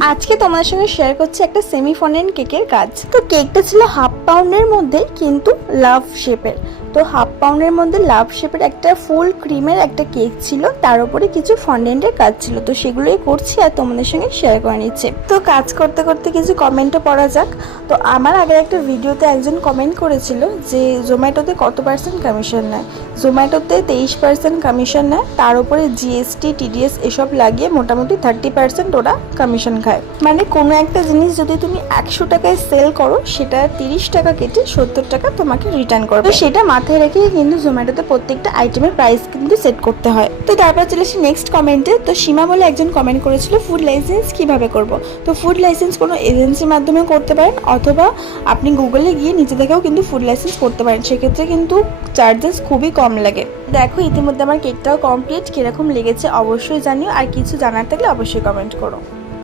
আজকে তোমাদের সঙ্গে শেয়ার করছি একটা সেমি ফন্ডেন্ট কেকের কাজ। তো কেকটা ছিল হাফ পাউন্ডের মধ্যে কিন্তু লাভ শেপের। তো হাফ পাউন্ডের মধ্যে লাভ শেপের একটা ফুল ক্রিমের একটা কেক ছিল, তার উপরে কিছু ফন্ডেন্টের কাজ ছিল। তো সেগুলোই করছি আর তোমাদের সঙ্গে শেয়ার করে নিচ্ছি। তো কাজ করতে করতে কিছু কমেন্টও পড়া যাক। তো আমার আগে একটা ভিডিওতে একজন কমেন্ট করেছিল যে জোম্যাটোতে কত পার্সেন্ট কমিশন নেয়। জোম্যাটোতে 23% কমিশন নেয়, তার উপরে জিএসটি টিডিএস এসব লাগিয়ে মোটামুটি 30% ওরা কমিশন খায়। মানে কোনো একটা জিনিস যদি তুমি 100 টাকায় সেল করো, সেটা 30 টাকা কেটে 70 টাকা তোমাকে রিটার্ন করবে। সেটা মাথায় রেখে কিন্তু জোম্যাটোতে প্রত্যেকটা আইটেমের প্রাইস কিন্তু সেট করতে হয়। তো তারপর চলে আসি নেক্সট কমেন্টে। তো সীমা বলে একজন কমেন্ট করেছিল ফুড লাইসেন্স কিভাবে করব। তো ফুড লাইসেন্স কোনো এজেন্সির মাধ্যমে করতে পারেন, অথবা আপনি গুগলে গিয়ে নিচে থেকেও কিন্তু ফুড লাইসেন্স করতে পারেন। সেক্ষেত্রে কিন্তু চার্জেস খুবই কম লাগে। দেখো ইতিমধ্যে আমার কেকটাও কমপ্লিট। কিরকম লেগেছে অবশ্যই জানিও, আর কিছু জানার থাকলে অবশ্যই কমেন্ট করো।